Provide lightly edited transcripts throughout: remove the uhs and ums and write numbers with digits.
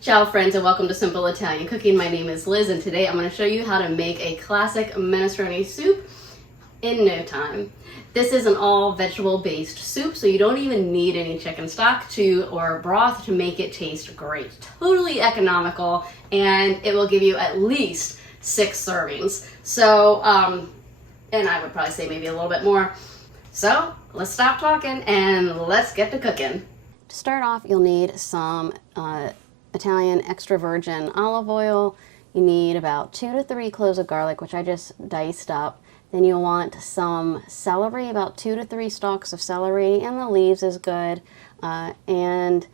Ciao friends and welcome to Simple Italian Cooking. My name is Liz and today I'm going to show you how to make a classic minestrone soup in no time. This is an all vegetable based soup, so you don't even need any chicken stock or broth to make it taste great. Totally economical, and it will give you at least 6 servings. So, and I would probably say maybe a little bit more. So let's stop talking and let's get to cooking. To start off, you'll need some Italian extra virgin olive oil. You need about 2 to 3 cloves of garlic, which I just diced up. Then you'll want some celery, about 2 to 3 stalks of celery, and the leaves is good. And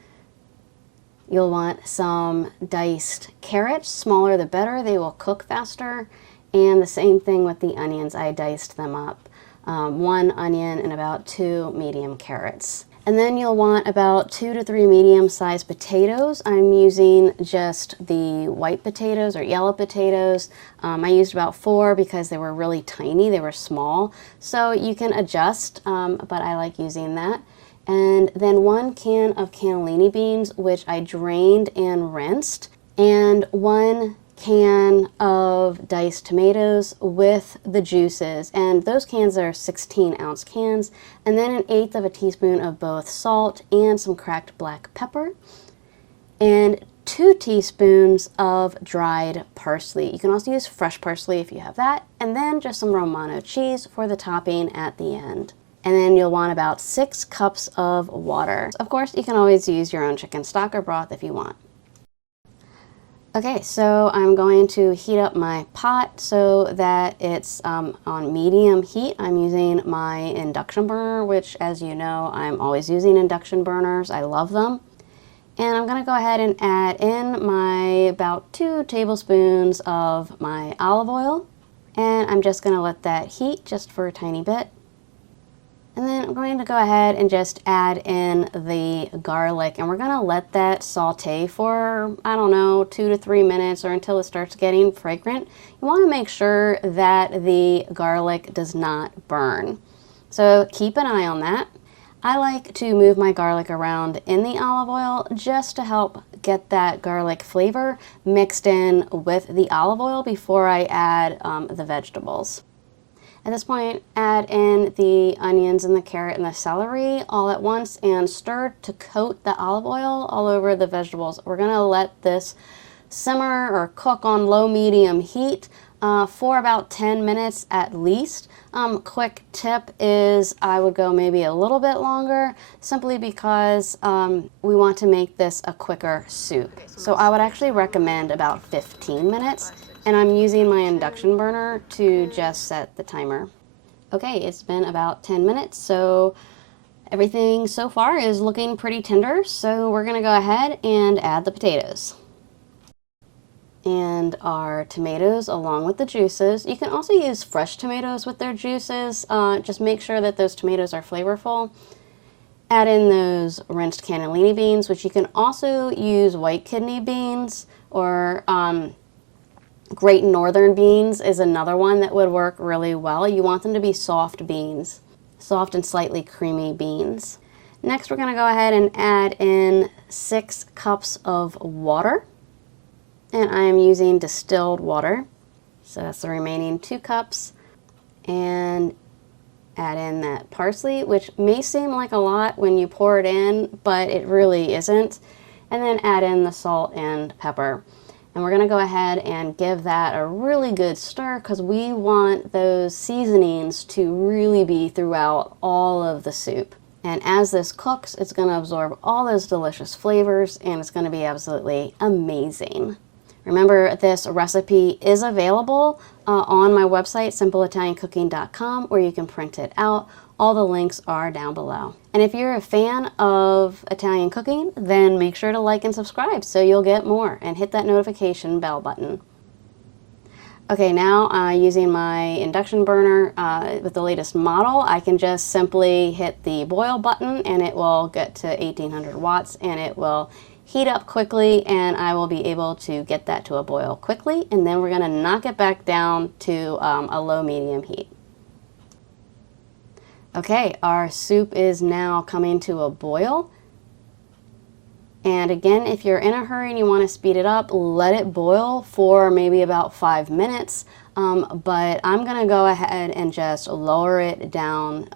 you'll want some diced carrots, smaller the better, they will cook faster. And the same thing with the onions, I diced them up. 1 onion and about 2 medium carrots. And then you'll want about 2 to 3 medium-sized potatoes. I'm using just the white potatoes or yellow potatoes. I used about 4 because they were really tiny, they were small. So you can adjust, but I like using that. And then 1 can of cannellini beans, which I drained and rinsed. And 1 can of diced tomatoes with the juices, and those cans are 16-ounce cans, and then 1/8 of a teaspoon of both salt and some cracked black pepper, and 2 teaspoons of dried parsley. You can also use fresh parsley if you have that, and then just some Romano cheese for the topping at the end. And then you'll want about 6 cups of water. Of course, you can always use your own chicken stock or broth if you want. Okay, so I'm going to heat up my pot so that it's on medium heat. I'm using my induction burner, which, as you know, I'm always using induction burners. I love them. And I'm going to go ahead and add in my about 2 tablespoons of my olive oil. And I'm just going to let that heat just for a tiny bit. And then I'm going to go ahead and just add in the garlic, and we're going to let that saute for, I don't know, 2 to 3 minutes or until it starts getting fragrant. You want to make sure that the garlic does not burn. So keep an eye on that. I like to move my garlic around in the olive oil just to help get that garlic flavor mixed in with the olive oil before I add the vegetables. At this point, add in the onions and the carrot and the celery all at once and stir to coat the olive oil all over the vegetables. We're going to let this simmer or cook on low-medium heat for about 10 minutes at least. Quick tip is I would go maybe a little bit longer simply because we want to make this a quicker soup. So I would actually recommend about 15 minutes. And I'm using my induction burner to just set the timer. Okay, it's been about 10 minutes, so everything so far is looking pretty tender, so we're gonna go ahead and add the potatoes. And our tomatoes along with the juices. You can also use fresh tomatoes with their juices. Just make sure that those tomatoes are flavorful. Add in those rinsed cannellini beans, which you can also use white kidney beans or Great Northern beans is another one that would work really well. You want them to be soft beans, soft and slightly creamy beans. Next, we're going to go ahead and add in 6 cups of water. And I am using distilled water. So that's the remaining 2 cups. And add in that parsley, which may seem like a lot when you pour it in, but it really isn't. And then add in the salt and pepper. And we're going to go ahead and give that a really good stir because we want those seasonings to really be throughout all of the soup. And as this cooks, it's going to absorb all those delicious flavors and it's going to be absolutely amazing. Remember, this recipe is available on my website, simpleitaliancooking.com, where you can print it out. All the links are down below. And if you're a fan of Italian cooking, then make sure to like and subscribe so you'll get more, and hit that notification bell button. Okay, now using my induction burner with the latest model, I can just simply hit the boil button and it will get to 1800 watts and it will heat up quickly, and I will be able to get that to a boil quickly, and then we're going to knock it back down to a low-medium heat. Okay, our soup is now coming to a boil, And again, if you're in a hurry and you want to speed it up, let it boil for maybe about 5 minutes. But I'm going to go ahead and just lower it down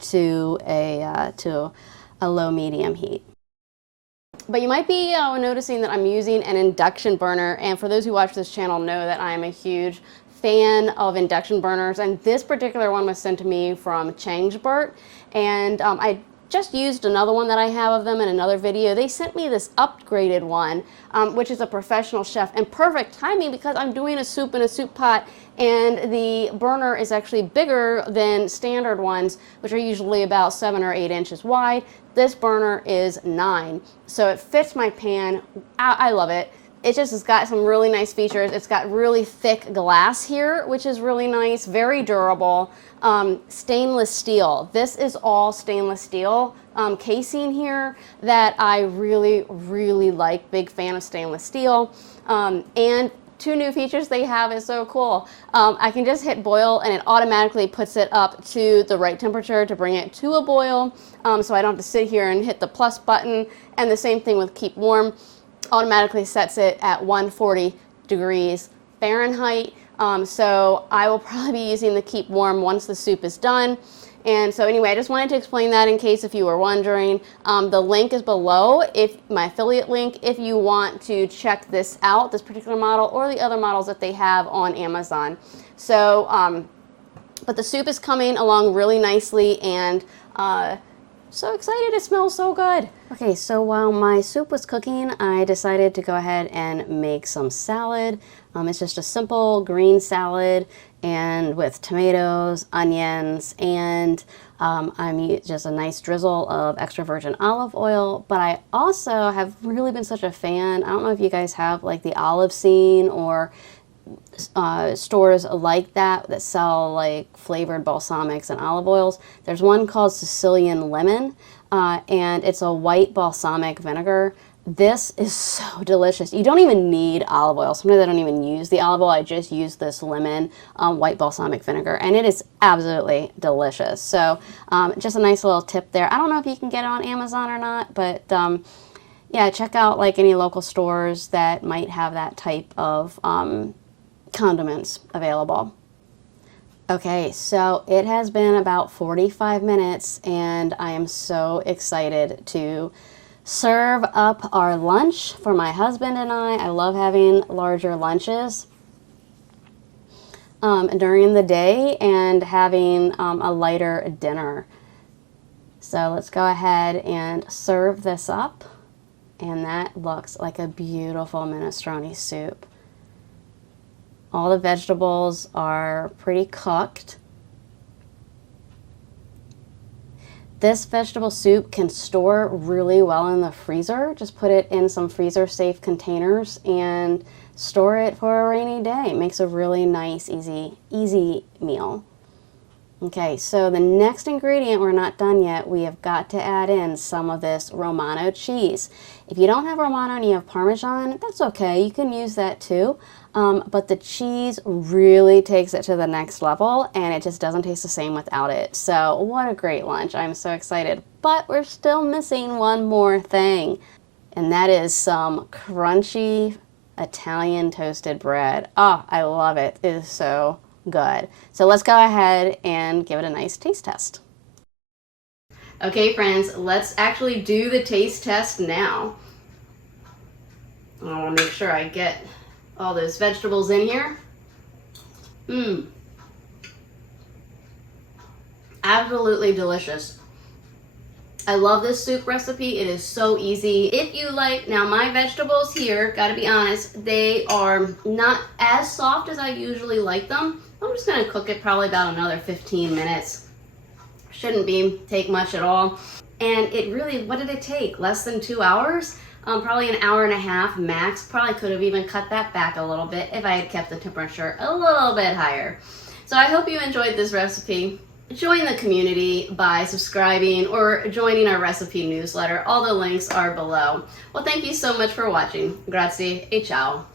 to a low-medium heat. But you might be noticing that I'm using an induction burner, and for those who watch this channel know that I am a huge fan of induction burners, and this particular one was sent to me from Changebert, and I just used another one that I have of them in another video. They sent me this upgraded one, which is a professional chef, and perfect timing because I'm doing a soup in a soup pot, and the burner is actually bigger than standard ones, which are usually about 7 or 8 inches wide. This burner is 9, so it fits my pan. I love it. It just has got some really nice features. It's got really thick glass here, which is really nice, very durable. Stainless steel. This is all stainless steel casing here that I really, really like. Big fan of stainless steel. And 2 new features they have is so cool. I can just hit boil and it automatically puts it up to the right temperature to bring it to a boil. So I don't have to sit here and hit the plus button. And the same thing with keep warm. Automatically sets it at 140 degrees Fahrenheit. So I will probably be using the keep warm once the soup is done. And so anyway, I just wanted to explain that in case if you were wondering. The link is below, my affiliate link, if you want to check this out, this particular model or the other models that they have on Amazon. So, but the soup is coming along really nicely, and so excited, it smells so good. Okay, so while my soup was cooking, I decided to go ahead and make some salad. It's just a simple green salad and with tomatoes, onions, and I'm just a nice drizzle of extra virgin olive oil. But I also have really been such a fan. I don't know if you guys have like the Olive Scene or stores like that sell like flavored balsamics and olive oils. There's one called Sicilian Lemon, and it's a white balsamic vinegar. This is so delicious. You don't even need olive oil. Sometimes I don't even use the olive oil. I just use this lemon white balsamic vinegar, and it is absolutely delicious. So just a nice little tip there. I don't know if you can get it on Amazon or not, but yeah, check out like any local stores that might have that type of condiments available. Okay, so it has been about 45 minutes, and I am so excited to serve up our lunch for my husband and I. I love having larger lunches during the day and having a lighter dinner. So let's go ahead and serve this up, and that looks like a beautiful minestrone soup. All the vegetables are pretty cooked. This vegetable soup can store really well in the freezer. Just put it in some freezer-safe containers and store it for a rainy day. It makes a really nice, easy meal. Okay, so the next ingredient, we're not done yet. We have got to add in some of this Romano cheese. If you don't have Romano and you have Parmesan, that's okay. You can use that too. But the cheese really takes it to the next level, and it just doesn't taste the same without it. So what a great lunch. I'm so excited. But we're still missing one more thing, and that is some crunchy Italian toasted bread. Oh, I love it. It is so good. So let's go ahead and give it a nice taste test. Okay, friends, let's actually do the taste test now. I want to make sure I get all those vegetables in here. Absolutely delicious. I love this soup recipe. It is so easy. If you like, now my vegetables here, gotta be honest, they are not as soft as I usually like them. I'm just gonna cook it probably about another 15 minutes. Shouldn't take much at all. And it really, what did it take? Less than 2 hours? Probably an hour and a half max. Probably could have even cut that back a little bit if I had kept the temperature a little bit higher. So I hope you enjoyed this recipe. Join the community by subscribing or joining our recipe newsletter. All the links are below. Well, thank you so much for watching. Grazie e ciao.